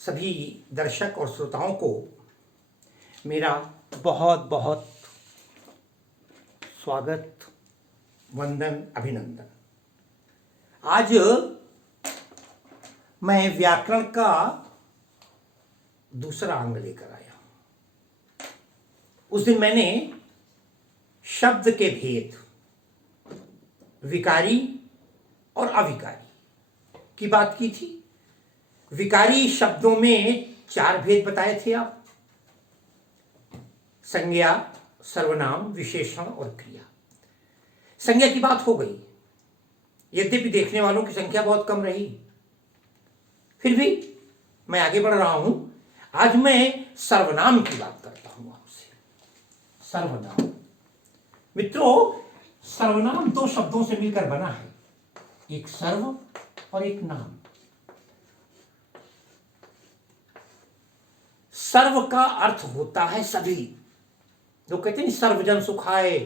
सभी दर्शक और श्रोताओं को मेरा बहुत बहुत स्वागत, वंदन, अभिनंदन। आज मैं व्याकरण का दूसरा अंग लेकर आया हूं। उस दिन मैंने शब्द के भेद, विकारी और अविकारी की बात की थी। विकारी शब्दों में 4 भेद बताए थे आप: संज्ञा, सर्वनाम, विशेषण और क्रिया। संज्ञा की बात हो गई, यद्यपि देखने वालों की संख्या बहुत कम रही, फिर भी मैं आगे बढ़ रहा हूं। आज मैं सर्वनाम की बात करता हूं आपसे। सर्वनाम, मित्रों, सर्वनाम 2 शब्दों से मिलकर बना है, एक सर्व और एक नाम। सर्व का अर्थ होता है सभी। लोग कहते हैं सर्वजन सुखाए,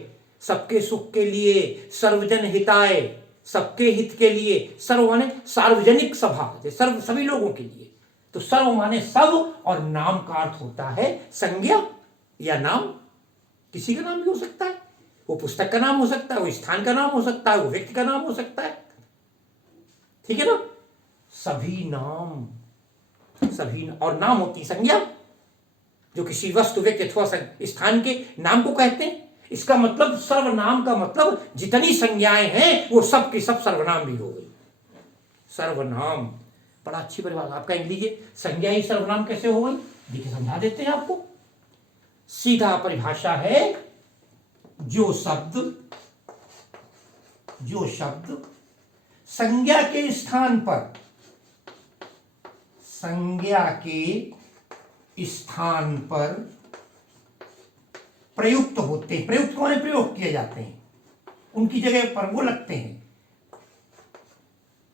सबके सुख के लिए, सर्वजन हिताय, सबके हित के लिए। सर्व माने सार्वजनिक सभा, सर्व सभी लोगों के लिए। तो सर्व माने सब, और नाम का अर्थ होता है संज्ञा या नाम। किसी का नाम भी हो सकता है, वो पुस्तक का नाम हो सकता है, वो स्थान का नाम हो सकता है, वो व्यक्ति का नाम हो सकता है। ठीक है ना? सभी नाम, सभी। और नाम होती संज्ञा, जो किसी वस्तु, व्यक्ति अथवा स्थान के नाम को कहते हैं। इसका मतलब, सर्वनाम का मतलब जितनी संज्ञाएं हैं वो सब की सब सर्वनाम भी हो गई। सर्वनाम बड़ा अच्छी परिभाषा आप कह लीजिए। संज्ञा ही सर्वनाम कैसे हो गई? देखिए, समझा देते हैं आपको। सीधा परिभाषा है, जो शब्द संज्ञा के स्थान पर, संज्ञा के स्थान पर प्रयुक्त होते हैं। प्रयुक्त माने प्रयोग किए जाते हैं, उनकी जगह पर वो लगते हैं।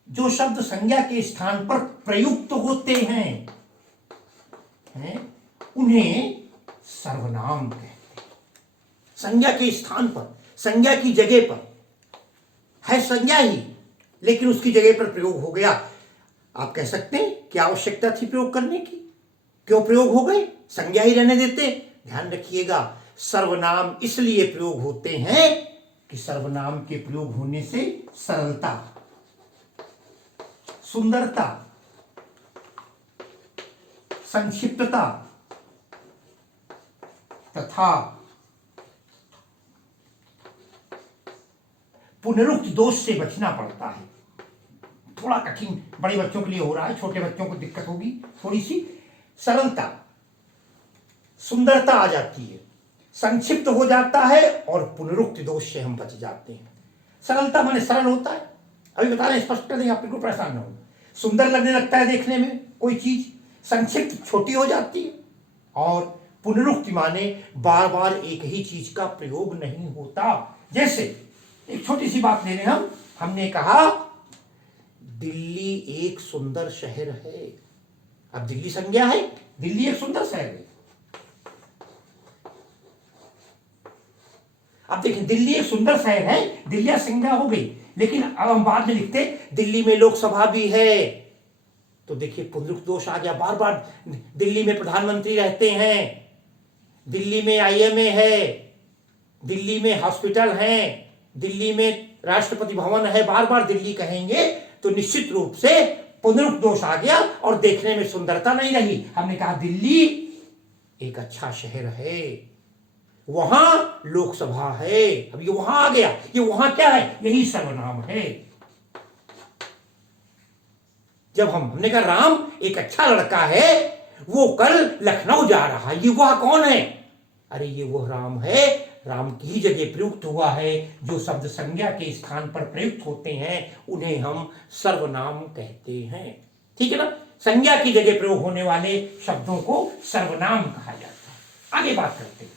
जो शब्द संज्ञा के स्थान पर प्रयुक्त होते हैं, उन्हें सर्वनाम कहते हैं। संज्ञा के स्थान पर, संज्ञा की जगह पर है संज्ञा ही, लेकिन उसकी जगह पर प्रयोग हो गया। आप कह सकते हैं क्या आवश्यकता थी प्रयोग करने की? क्यों प्रयोग हो गए? संज्ञा ही रहने देते। ध्यान रखिएगा, सर्वनाम इसलिए प्रयोग होते हैं कि सर्वनाम के प्रयोग होने से सरलता, सुंदरता, संक्षिप्तता तथा पुनरुक्ति दोष से बचना पड़ता है। थोड़ा कठिन बड़े बच्चों के लिए हो रहा है, छोटे बच्चों को दिक्कत होगी। थोड़ी सी सरलता, सुंदरता आ जाती है, संक्षिप्त हो जाता है, और पुनरुक्ति दोष से हम बच जाते हैं। सरलता माने सरल होता है। अभी बता रहे हैं, स्पष्ट कर देंगे, आप बिल्कुल परेशान न हो। सुंदर लगने लगता है देखने में कोई चीज, संक्षिप्त छोटी हो जाती है, और पुनरुक्ति माने बार बार एक ही चीज का प्रयोग नहीं होता। जैसे एक छोटी सी बात ले लें हमने कहा दिल्ली एक सुंदर शहर है। अब दिल्ली संज्ञा है, दिल्ली एक सुंदर शहर है। अब देखिए, दिल्ली एक सुंदर शहर है, दिल्ली संज्ञा हो गई। लेकिन अब हम बाद में लिखते दिल्ली में लोकसभा भी है, तो देखिए पुनरुक्ति दोष आ गया। बार बार दिल्ली में प्रधानमंत्री रहते हैं, दिल्ली में आईएमए है, दिल्ली में हॉस्पिटल है, दिल्ली में राष्ट्रपति भवन है, बार बार दिल्ली कहेंगे तो निश्चित रूप से पुनरुक्ति दोष आ गया और देखने में सुंदरता नहीं रही। हमने कहा दिल्ली एक अच्छा शहर है, वहां लोकसभा है। अब ये वहां आ गया, ये वहां क्या है? यही सर्वनाम है। जब हमने कहा राम एक अच्छा लड़का है, वो कल लखनऊ जा रहा है, ये वह कौन है? अरे ये वह राम है। राम की ही जगह प्रयुक्त हुआ है। जो शब्द संज्ञा के स्थान पर प्रयुक्त होते हैं उन्हें हम सर्वनाम कहते हैं। ठीक है ना? संज्ञा की जगह प्रयोग होने वाले शब्दों को सर्वनाम कहा जाता है। आगे बात करते हैं।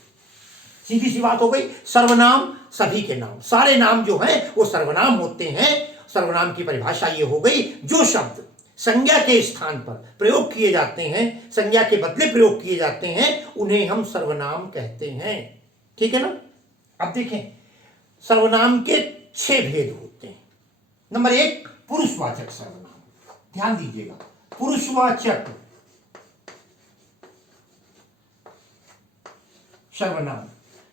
सीधी सी बात हो गई, सर्वनाम सभी के नाम, सारे नाम जो हैं वो सर्वनाम होते हैं। सर्वनाम की परिभाषा ये हो गई, जो शब्द संज्ञा के स्थान पर प्रयोग किए जाते हैं, संज्ञा के बदले प्रयोग किए जाते हैं, उन्हें हम सर्वनाम कहते हैं। ठीक है ना? अब देखें, सर्वनाम के 6 भेद होते हैं। नंबर 1, पुरुषवाचक सर्वनाम। ध्यान दीजिएगा, पुरुषवाचक सर्वनाम।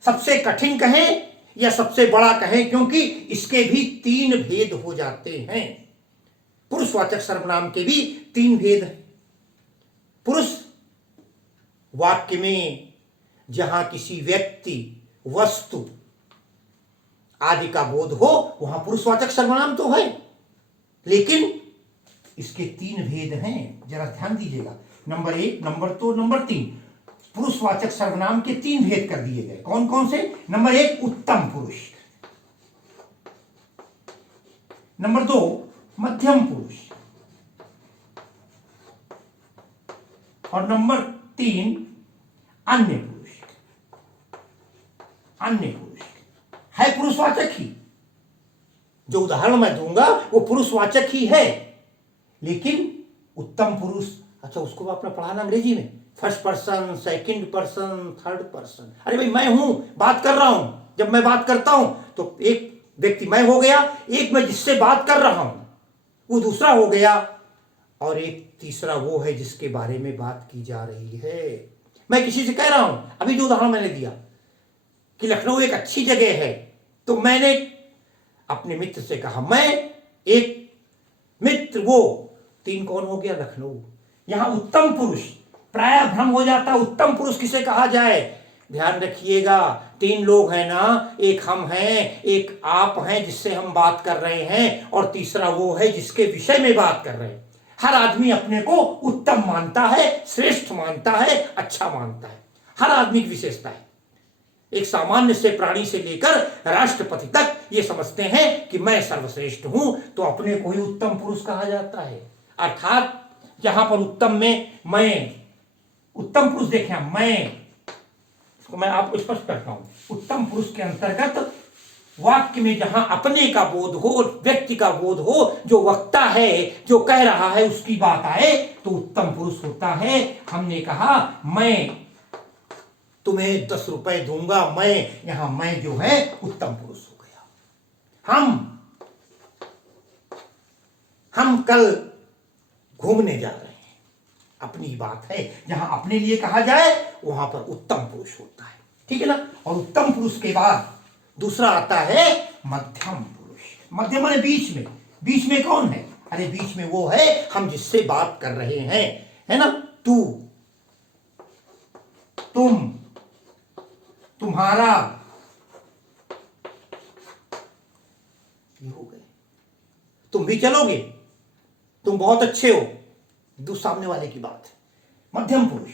सबसे कठिन कहें या सबसे बड़ा कहें, क्योंकि इसके भी 3 भेद हो जाते हैं। पुरुषवाचक सर्वनाम के भी 3 भेद हैं। पुरुष वाक्य में जहां किसी व्यक्ति, वस्तु आदि का बोध हो वहां पुरुषवाचक सर्वनाम तो है, लेकिन इसके 3 भेद हैं, जरा ध्यान दीजिएगा। Number 1, number 2, number 3। पुरुषवाचक सर्वनाम के 3 भेद कर दिए गए। कौन कौन से? नंबर 1 उत्तम पुरुष, नंबर 2 मध्यम पुरुष, और नंबर 3 अन्य पुरुष। अन्य पुरुष है पुरुषवाचक ही, जो उदाहरण मैं दूंगा वो पुरुषवाचक ही है, लेकिन उत्तम पुरुष, अच्छा उसको आपने पढ़ा ना अंग्रेजी में, first person, second person, third person. अरे भाई मैं हूं, बात कर रहा हूं। जब मैं बात करता हूं तो एक व्यक्ति मैं हो गया, एक मैं जिससे बात कर रहा हूं वो दूसरा हो गया, और एक तीसरा वो है जिसके बारे में बात की जा रही है। मैं किसी से कह रहा हूं, अभी जो उदाहरण मैंने दिया कि लखनऊ एक अच्छी जगह है, तो मैंने अपने मित्र से कहा, मैं एक मित्र, वो 3 कौन हो गया? लखनऊ। यहां उत्तम पुरुष, प्राय भ्रम हो जाता है उत्तम पुरुष किसे कहा जाए। ध्यान रखिएगा, 3 लोग हैं ना, एक हम हैं, एक आप हैं जिससे हम बात कर रहे हैं, और तीसरा वो है जिसके विषय में बात कर रहे हैं। हर आदमी अपने को उत्तम मानता है, श्रेष्ठ मानता है, अच्छा मानता है। हर आदमी की विशेषता है। एक सामान्य से प्राणी से लेकर राष्ट्रपति तक ये समझते हैं कि मैं सर्वश्रेष्ठ हूं, तो अपने को ही उत्तम पुरुष कहा जाता है। अर्थात यहां पर उत्तम में मैं, उत्तम पुरुष देखें, मैं इसको मैं आपको स्पष्ट करता हूं। उत्तम पुरुष के अंतर्गत वाक्य में जहां अपने का बोध हो, व्यक्ति का बोध हो, जो वक्ता है, जो कह रहा है उसकी बात आए, तो उत्तम पुरुष होता है। हमने कहा मैं तुम्हें 10 रुपए दूंगा, मैं, यहां मैं जो है उत्तम पुरुष हो गया। हम कल घूमने जा रहे हैं, अपनी बात है। जहां अपने लिए कहा जाए वहां पर उत्तम पुरुष होता है, ठीक है ना। और उत्तम पुरुष के बाद दूसरा आता है मध्यम पुरुष। मध्यम माने बीच में। बीच में कौन है? अरे बीच में वो है हम जिससे बात कर रहे हैं, है ना। तू, तुम, तुम्हारा, ये हो गए। तुम भी चलोगे, तुम बहुत अच्छे हो, सामने वाले की बात है, मध्यम पुरुष।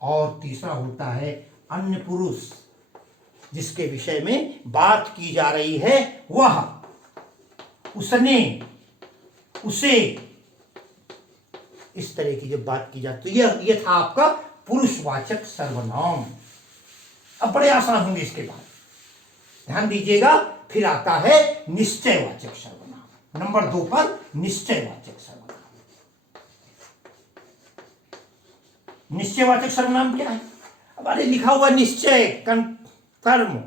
और तीसरा होता है अन्य पुरुष, जिसके विषय में बात की जा रही है, वह, उसने, उसे, इस तरह की जब बात की जाती है। तो यह था आपका पुरुषवाचक सर्वनाम। अब बड़े आसान होंगे इसके बाद, ध्यान दीजिएगा। फिर आता है निश्चयवाचक सर्वनाम, नंबर 2 पर निश्चयवाचक सर्वनाम। निश्चयवाचक सर्वनाम क्या है? अब अरे लिखा हुआ निश्चय, कर्म,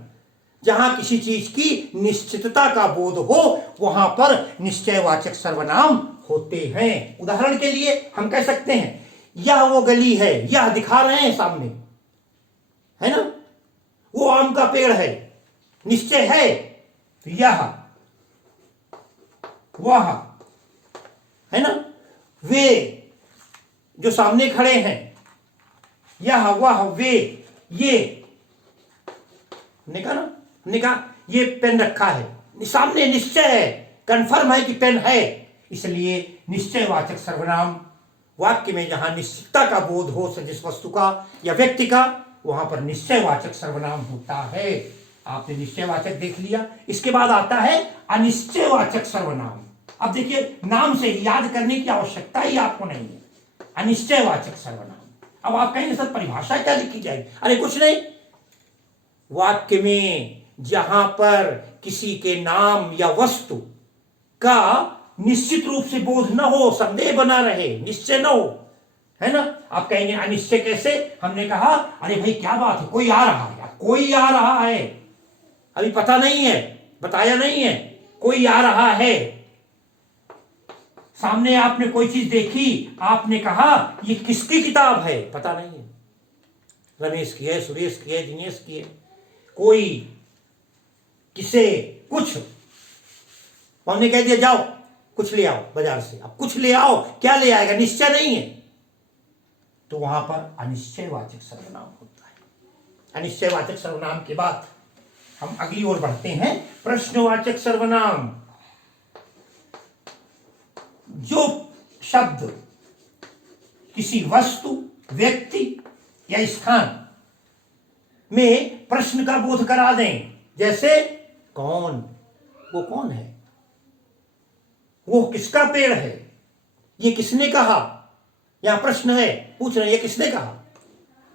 जहां किसी चीज की निश्चितता का बोध हो वहां पर निश्चयवाचक सर्वनाम होते हैं। उदाहरण के लिए हम कह सकते हैं, यह वो गली है, यह दिखा रहे हैं सामने, है ना। वो आम का पेड़ है, निश्चय है, तो यह, वह, है ना। वे जो सामने खड़े हैं, यह, वह, वे, ये, हमने कहा ना, हमने कहा ये पेन रखा है, सामने निश्चय है, कंफर्म है कि पेन है, इसलिए निश्चयवाचक सर्वनाम वाक्य में जहां निश्चितता का बोध हो जिस वस्तु का या व्यक्ति का, वहां पर निश्चयवाचक सर्वनाम होता है। आपने निश्चयवाचक देख लिया। इसके बाद आता है अनिश्चयवाचक सर्वनाम। अब देखिए, नाम से याद करने की आवश्यकता ही आपको नहीं है। अनिश्चयवाचक सर्वनाम। अब आप कहेंगे सर परिभाषा क्या लिखी जाएगी? अरे कुछ नहीं, वाक्य में जहां पर किसी के नाम या वस्तु का निश्चित रूप से बोध न हो, संदेह बना रहे, निश्चय न हो, है ना। आप कहेंगे अनिश्चय कैसे? हमने कहा अरे भाई क्या बात है, कोई आ रहा है, कोई आ रहा है, अभी पता नहीं है, बताया नहीं है, कोई आ रहा है। सामने आपने कोई चीज देखी, आपने कहा ये किसकी किताब है, पता नहीं है, रमेश की है, सुरेश की है, दिनेश की है। कोई किसे कुछ, हमने कह दिया जाओ कुछ ले आओ बाजार से, अब कुछ ले आओ, क्या ले आएगा, निश्चय नहीं है, तो वहां पर अनिश्चयवाचक सर्वनाम होता है। अनिश्चयवाचक सर्वनाम के बाद हम अगली ओर बढ़ते हैं, प्रश्नवाचक सर्वनाम। जो शब्द किसी वस्तु, व्यक्ति या स्थान में प्रश्न का बोध करा दें, जैसे कौन, वो कौन है, वो किसका पेड़ है, ये किसने कहा, यहां प्रश्न है, पूछ रहे ये किसने कहा,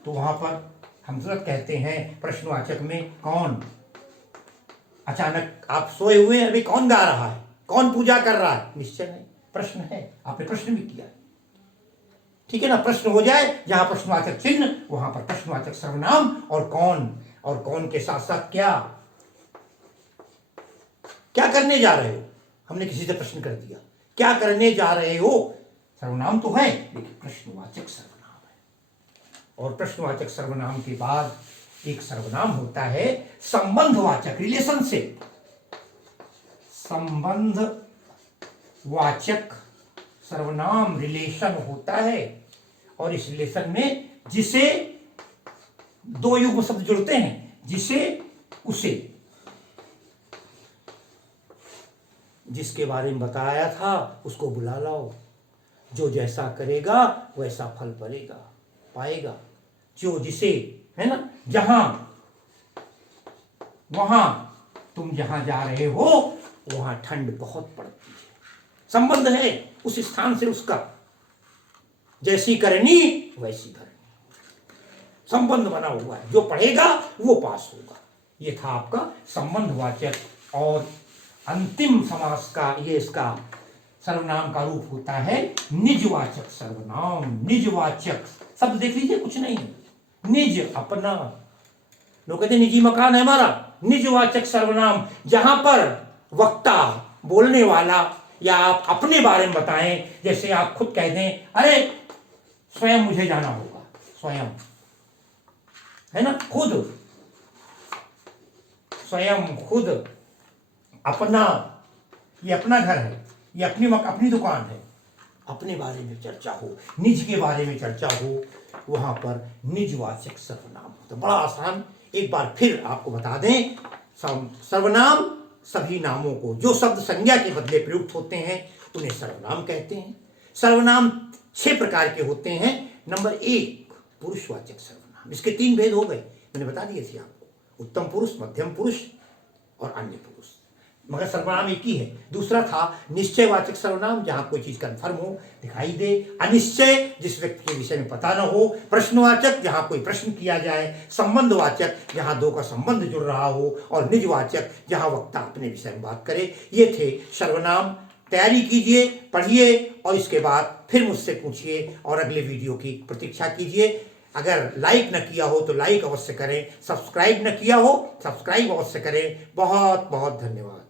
तो वहां पर हम तुरंत कहते हैं प्रश्नवाचक में कौन। अचानक आप सोए हुए हैं, अभी कौन गा रहा है, कौन पूजा कर रहा है, निश्चय नहीं, प्रश्न है, आपने प्रश्न भी किया, ठीक है ना। प्रश्न हो जाए जहां प्रश्नवाचक चिन्ह, वहां पर प्रश्नवाचक सर्वनाम और कौन के साथ साथ क्या करने जा रहे हो, हमने किसी से प्रश्न कर दिया, क्या करने जा रहे हो, सर्वनाम तो है लेकिन प्रश्नवाचक सर्वनाम है। और प्रश्नवाचक सर्वनाम के बाद एक सर्वनाम होता है संबंधवाचक, रिलेशनशिप, संबंधवाचक सर्वनाम, रिलेशन होता है। और इस रिलेशन में जिसे दो युग्म शब्द जुड़ते हैं, जिसे उसे, जिसके बारे में बताया था उसको बुला लाओ, जो जैसा करेगा वैसा फल पाएगा, जो जिसे, है ना, जहां वहां तुम जहां जा रहे हो वहां ठंड बहुत पड़ती है, संबंध है उस स्थान से उसका, जैसी करनी वैसी करनी, संबंध बना हुआ है, जो पढ़ेगा वो पास होगा। ये था आपका संबंधवाचक। और अंतिम समास का ये इसका सर्वनाम का रूप होता है निजवाचक सर्वनाम। निजवाचक शब्द देख लीजिए, कुछ नहीं, निज अपना, लोग कहते हैं निजी मकान है हमारा, निजवाचक सर्वनाम, जहां पर वक्ता, बोलने वाला, या आप अपने बारे में बताएं, जैसे आप खुद कह दें, अरे स्वयं मुझे जाना होगा, स्वयं, है ना, खुद, स्वयं, खुद, अपना, ये अपना घर है, ये अपनी दुकान है, अपने बारे में चर्चा हो, निज के बारे में चर्चा हो, वहां पर निजवाचक सर्वनाम होता है। बड़ा आसान, एक बार फिर आपको बता दें, सर्वनाम सभी नामों को, जो शब्द संज्ञा के बदले प्रयुक्त होते हैं उन्हें सर्वनाम कहते हैं। सर्वनाम 6 प्रकार के होते हैं। नंबर 1 पुरुषवाचक सर्वनाम, इसके 3 भेद हो गए, मैंने बता दिए थे आपको, उत्तम पुरुष, मध्यम पुरुष और अन्य पुरुष, मगर सर्वनाम एक ही है। दूसरा था निश्चयवाचक सर्वनाम, जहां कोई चीज कन्फर्म हो, दिखाई दे। अनिश्चय, जिस व्यक्ति के विषय में पता न हो। प्रश्नवाचक, जहां कोई प्रश्न किया जाए। संबंधवाचक, जहां दो का संबंध जुड़ रहा हो। और निजवाचक, जहां वक्ता अपने विषय में बात करे। ये थे सर्वनाम। तैयारी कीजिए, पढ़िए और इसके बाद फिर मुझसे पूछिए और अगले वीडियो की प्रतीक्षा कीजिए। अगर लाइक न किया हो तो लाइक अवश्य करें, सब्सक्राइब न किया हो सब्सक्राइब अवश्य करें। बहुत बहुत धन्यवाद।